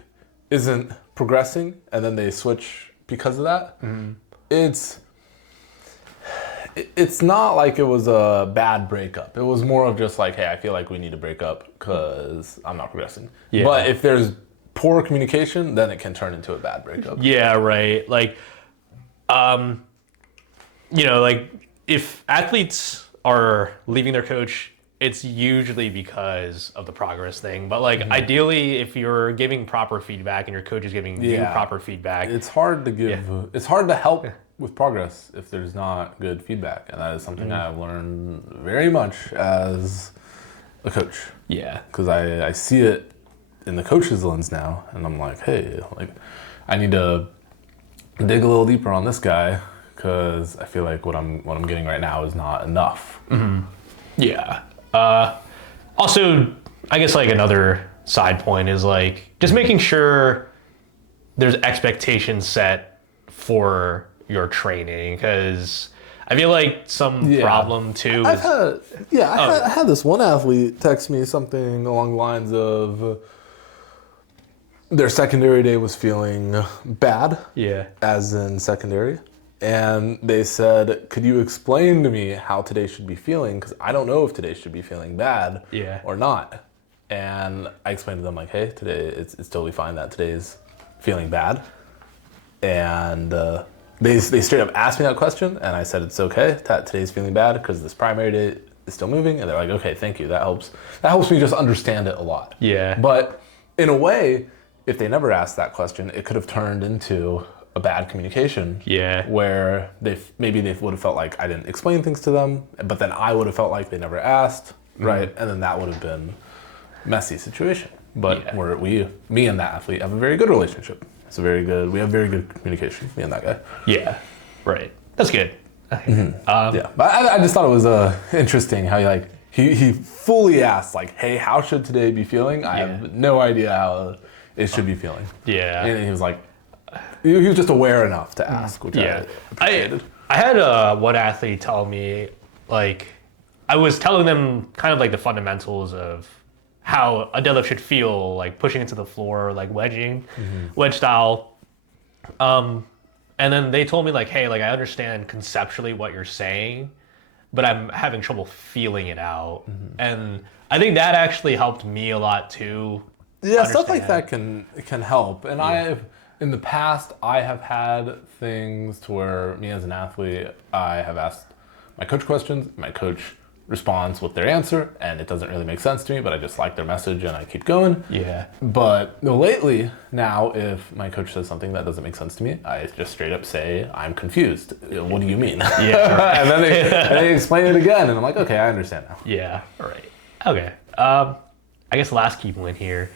isn't progressing, and then they switch because of that, it's not like it was a bad breakup. It was more of just like, hey, I feel like we need to break up because I'm not progressing. Yeah. But if there's poor communication, then it can turn into a bad breakup. Yeah, right. Like, like if athletes are leaving their coach, it's usually because of the progress thing. But like ideally, if you're giving proper feedback and your coach is giving you proper feedback, it's hard to give. It's hard to help with progress if there's not good feedback, and that is something I've learned very much as a coach. Yeah, because I see it in the coach's lens now, and I'm like, hey, like I need to dig a little deeper on this guy because I feel like what I'm getting right now is not enough. Yeah. Also, I guess like another side point is like just making sure there's expectations set for your training, because I feel like some problem too is... I had this one athlete text me something along the lines of their secondary day was feeling bad, as in secondary, and they said, could you explain to me how today should be feeling, because I don't know if today should be feeling bad or not. And I explained to them like, hey, today it's totally fine that today's feeling bad, and they straight up asked me that question, and I said it's okay that today's feeling bad because this primary day is still moving, and they're like, okay, thank you, that helps me just understand it a lot. But in a way, if they never asked that question, it could have turned into a bad communication. Where they would have felt like I didn't explain things to them, but then I would have felt like they never asked, right? And then that would have been a messy situation. But me and that athlete have a very good relationship. We have very good communication, me and that guy. Yeah, right. That's good. But I just thought it was interesting how he fully asked like, hey, how should today be feeling? I have no idea how it should be feeling. And he was like, he was just aware enough to ask, which I appreciated. I had one athlete tell me, like, I was telling them kind of like the fundamentals of how a deadlift should feel, like pushing into the floor, like wedging, wedge style. And then they told me like, hey, like I understand conceptually what you're saying, but I'm having trouble feeling it out. And I think that actually helped me a lot too. Yeah, stuff like that can help. And in the past, I have had things to where me as an athlete, I have asked my coach questions, my coach responds with their answer, and it doesn't really make sense to me, but I just like their message and I keep going. But lately, now, if my coach says something that doesn't make sense to me, I just straight up say, I'm confused. What do you mean? And then they explain it again, and I'm like, okay, I understand now. Okay. I guess last key point here.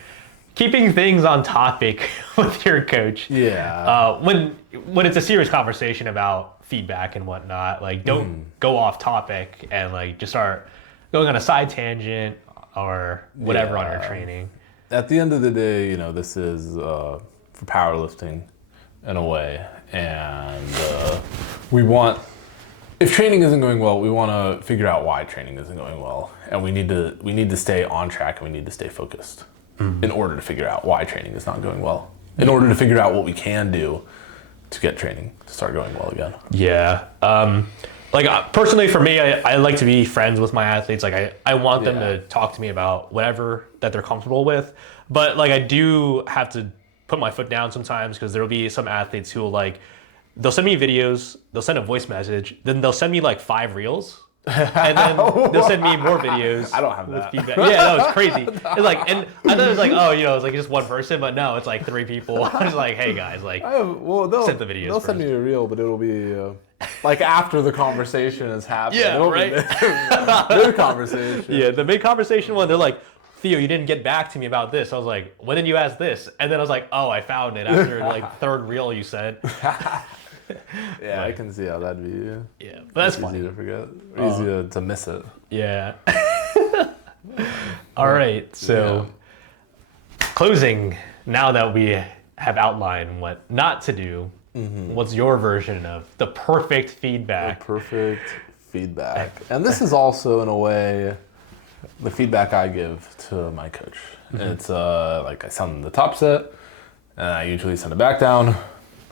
Keeping things on topic with your coach. When it's a serious conversation about feedback and whatnot, like don't go off topic and like just start going on a side tangent or whatever on your training. At the end of the day, this is for powerlifting in a way, and if training isn't going well, we want to figure out why training isn't going well, and we need to stay on track and we need to stay focused. In order to figure out why training is not going well, in order to figure out what we can do to get training to start going well again. Personally for me, I like to be friends with my athletes. Like I want them to talk to me about whatever that they're comfortable with, but like I do have to put my foot down sometimes, because there'll be some athletes who will they'll send me videos, they'll send a voice message, then they'll send me like 5 reels. And then they'll send me more videos. I don't have that. Feedback. Yeah, no, it's crazy. It's like, and I thought it was like, it's like just one person, but no, it's like 3 people. I'm just like, hey guys, like, send the videos. They'll send me a reel, but it'll be like after the conversation has happened. Yeah, right. Mid conversation. Yeah, the mid conversation one, they're like Theo, you didn't get back to me about this. I was like, when did you ask this? And then I was like, oh, I found it after like third reel you sent. Yeah, I can see how that'd be. Yeah, but that's easy funny. to forget, or easy to miss it. Yeah. All right. So, closing. Now that we have outlined what not to do, what's your version of the perfect feedback? Perfect feedback. And this is also, in a way, the feedback I give to my coach. It's like I send them the top set, and I usually send it back down. A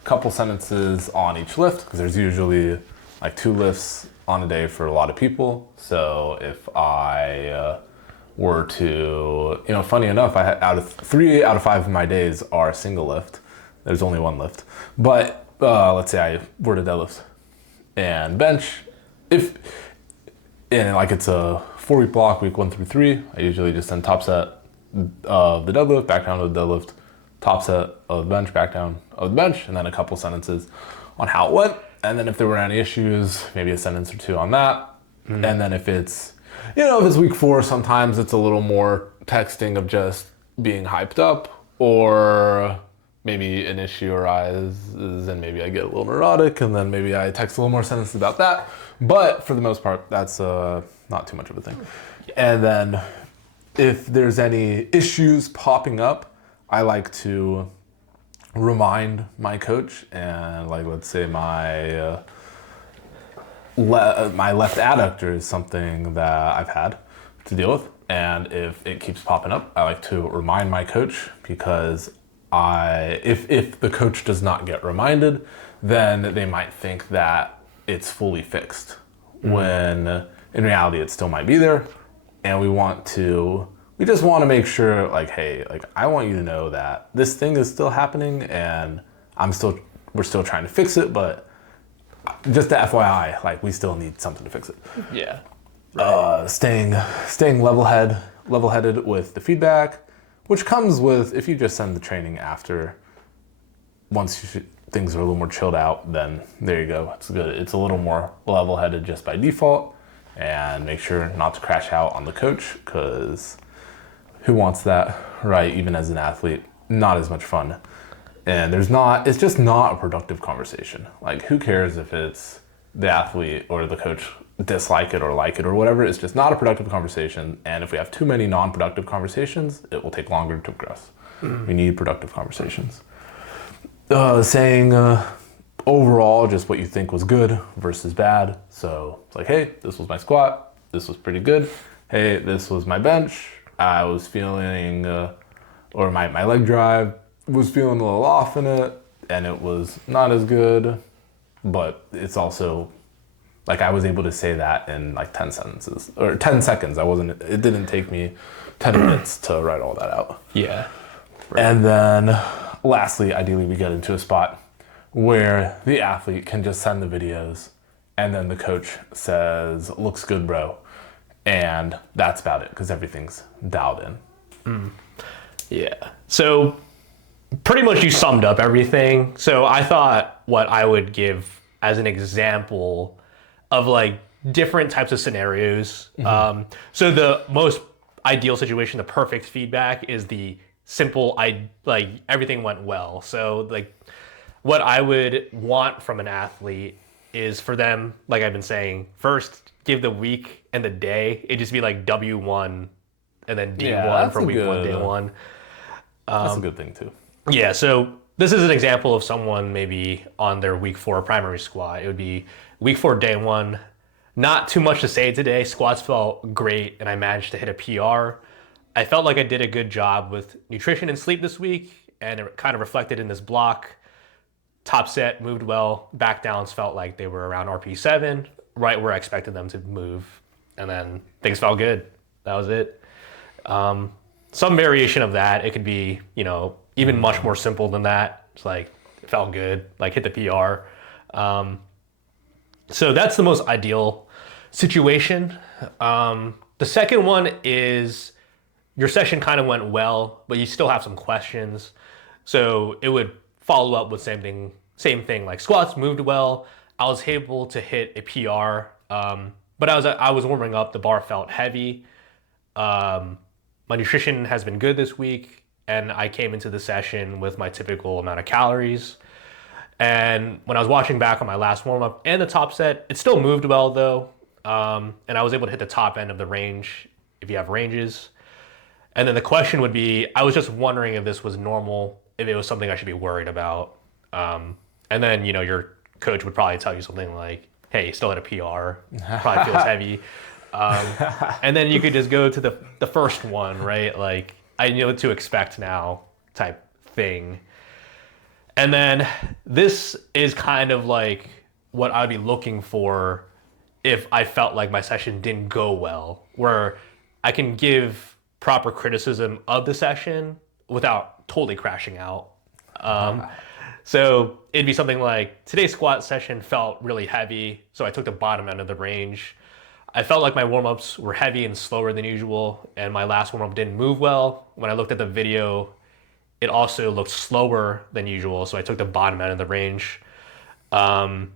couple sentences on each lift, because there's usually like 2 lifts on a day for a lot of people. So if I were to, funny enough, I had 3 out of 5 of my days are a single lift. There's only 1 lift. But let's say I were to deadlift and bench. It's a 4-week block, week 1 through 3, I usually just send top set of the deadlift, back down to the deadlift, top set of the bench, back down of the bench, and then a couple sentences on how it went. And then if there were any issues, maybe a sentence or 2 on that. And then if it's week 4, sometimes it's a little more texting of just being hyped up, or maybe an issue arises and maybe I get a little neurotic, and then maybe I text a little more sentences about that. But for the most part, that's not too much of a thing. And then if there's any issues popping up, I like to remind my coach, and like, let's say my left adductor is something that I've had to deal with. And if it keeps popping up, I like to remind my coach, because if the coach does not get reminded, then they might think that it's fully fixed, when in reality it still might be there. And we just want to make sure, like, hey, like, I want you to know that this thing is still happening, and we're still trying to fix it, but just the FYI, like, we still need something to fix it. Yeah. Staying level-headed with the feedback, which comes with, if you just send the training after, once things are a little more chilled out, then there you go. It's good. It's a little more level-headed just by default, and make sure not to crash out on the coach, because who wants that, right? Even as an athlete, not as much fun. And it's just not a productive conversation. Like, who cares if it's the athlete or the coach dislike it or like it or whatever? It's just not a productive conversation. And if we have too many non-productive conversations, it will take longer to progress. We need productive conversations. Saying overall just what you think was good versus bad. So it's like, hey, this was my squat. This was pretty good. Hey, this was my bench. I was feeling, or my leg drive was feeling a little off in it, and it was not as good, but it's also, like, I was able to say that in like 10 sentences, or 10 seconds. It didn't take me 10 minutes to write all that out. Yeah. Right. And then lastly, ideally we get into a spot where the athlete can just send the videos, and then the coach says, looks good, bro. And that's about it, because everything's dialed in. Yeah. So pretty much you summed up everything. So I thought what I would give as an example of like different types of scenarios. So the most ideal situation, the perfect feedback, is the simple, like, everything went well. So like what I would want from an athlete is for them, like I've been saying, first give the week and the day. It just be like W1 and then D1 for week 1, day 1. That's a good thing too. Yeah, so this is an example of someone maybe on their week 4 primary squat. It would be week 4, day 1. Not too much to say today. Squats felt great, and I managed to hit a PR. I felt like I did a good job with nutrition and sleep this week, and it kind of reflected in this block. Top set moved well. Back downs felt like they were around RP7, right where I expected them to move. And then things felt good. That was it. Some variation of that. It could be, even much more simple than that. It's like, it felt good, like hit the PR. So that's the most ideal situation. The second one is your session kind of went well, but you still have some questions. So it would follow up with same thing, like squats moved well. I was able to hit a PR, but I was warming up. The bar felt heavy. my nutrition has been good this week, and I came into the session with my typical amount of calories. And when I was watching back on my last warm up and the top set, it still moved well though. And I was able to hit the top end of the range if you have ranges. And then the question would be, I was just wondering if this was normal, if it was something I should be worried about. And then, your coach would probably tell you something like, hey, you still had a PR, probably feels heavy. And then you could just go to the first one, right? Like, I know what to expect now type thing. And then this is kind of like what I'd be looking for if I felt like my session didn't go well, where I can give proper criticism of the session without totally crashing out. So it'd be something like, today's squat session felt really heavy, so I took the bottom end of the range. I felt like my warm-ups were heavy and slower than usual, and my last warm-up didn't move well. When I looked at the video, it also looked slower than usual, so I took the bottom end of the range. I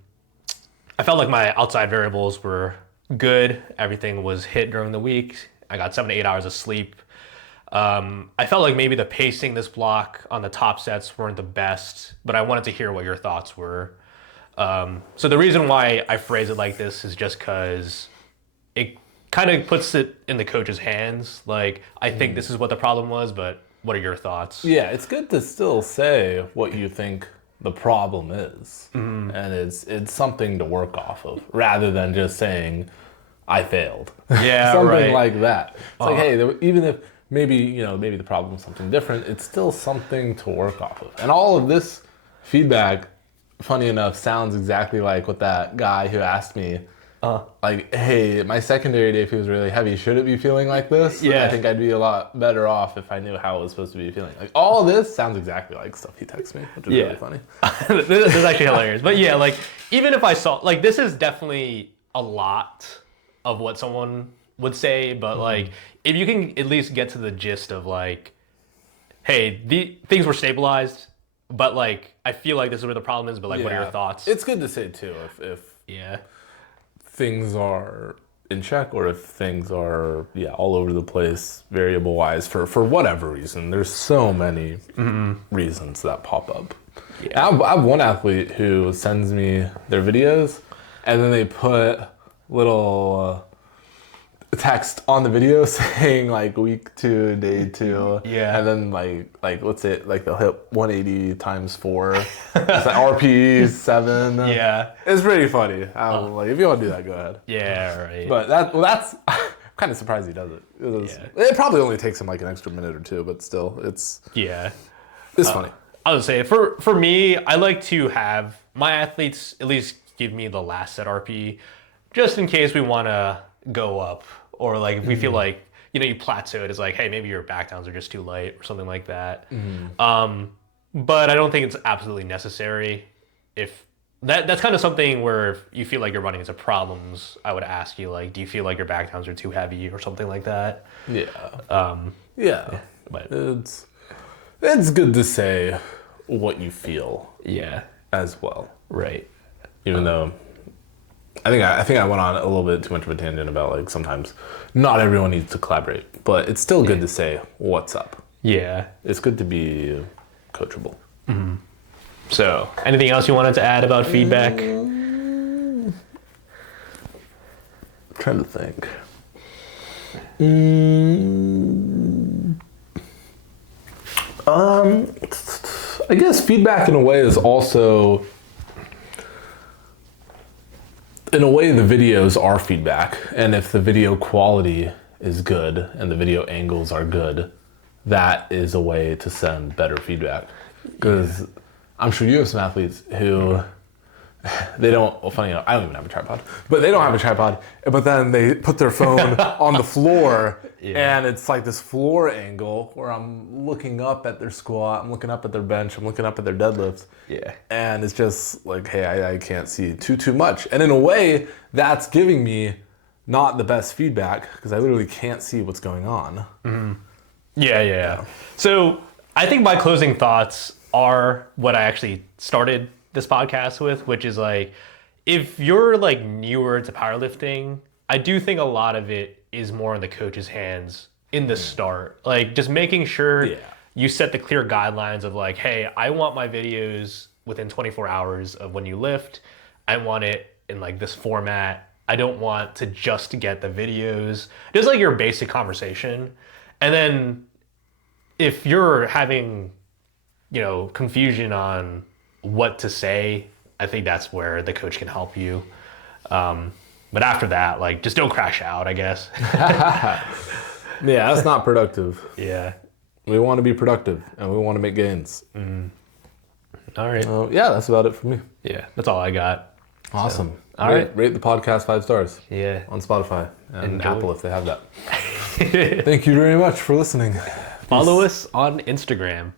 felt like my outside variables were good. Everything was hit during the week. I got 7 to 8 hours of sleep. I felt like maybe the pacing this block on the top sets weren't the best, but I wanted to hear what your thoughts were. So the reason why I phrase it like this is just because it kind of puts it in the coach's hands. Like, I think this is what the problem was, but what are your thoughts? Yeah, it's good to still say what you think the problem is, and it's something to work off of, rather than just saying, I failed. Yeah, something right. like that. It's like, hey, even if maybe the problem is something different, it's still something to work off of. And all of this feedback, funny enough, sounds exactly like what that guy who asked me, like, hey, my secondary day feels really heavy. Should it be feeling like this? Yeah. I think I'd be a lot better off if I knew how it was supposed to be feeling. Like, all of this sounds exactly like stuff he texts me, which is really funny. This is actually hilarious. But yeah, like, even if I saw, like, this is definitely a lot of what someone would say, but like, if you can at least get to the gist of like, hey, the things were stabilized, but like, I feel like this is where the problem is, but like, what are your thoughts? It's good to say too, if Yeah. things are in check, or if things are all over the place variable wise for whatever reason. There's so many reasons that pop up. I have one athlete who sends me their videos, and then they put little text on the video saying like week 2, day 2, and then like let's say like they'll hit 180 times 4, it's like RPE 7. It's pretty funny. Like, if you want to do that, go ahead. Yeah, right. But that's I'm kind of surprised he does it. It probably only takes him like an extra minute or two, but still, it's funny. I would say for me, I like to have my athletes at least give me the last set RP, just in case we want to go up, or like if we feel like you plateaued. It's like, hey, maybe your back downs are just too light or something like that. But I don't think it's absolutely necessary. If that's kind of something where if you feel like you're running into problems, I would ask you, like, do you feel like your back downs are too heavy or something like that? But it's good to say what you feel as well, right? Even though I think I went on a little bit too much of a tangent about like sometimes not everyone needs to collaborate, but it's still good to say what's up. It's good to be coachable. So, anything else you wanted to add about feedback? Trying to think. I guess feedback in a way is also, in a way, the videos are feedback. And if the video quality is good and the video angles are good, that is a way to send better feedback. Because I'm sure you have some athletes who they don't, well, funny enough, I don't even have a tripod, but they don't have a tripod, but then they put their phone on the floor and it's like this floor angle where I'm looking up at their squat, I'm looking up at their bench, I'm looking up at their deadlifts. And it's just like, hey, I can't see too much. And in a way, that's giving me not the best feedback because I literally can't see what's going on. So I think my closing thoughts are what I actually started this podcast with, which is like, if you're like newer to powerlifting, I do think a lot of it is more in the coach's hands in the start. Like just making sure Yeah. you set the clear guidelines of like, hey, I want my videos within 24 hours of when you lift. I want it in like this format. I don't want to just get the videos. Just like your basic conversation. And then if you're having, confusion on what to say, I think that's where the coach can help you. But after that, like, just don't crash out, I guess. Yeah, that's not productive. Yeah. We want to be productive and we want to make gains. All right. Yeah, that's about it for me. Yeah, that's all I got. Awesome. all right. Rate the podcast 5 stars Yeah. on Spotify and And Apple if they have that. Thank you very much for listening. Follow us on Instagram.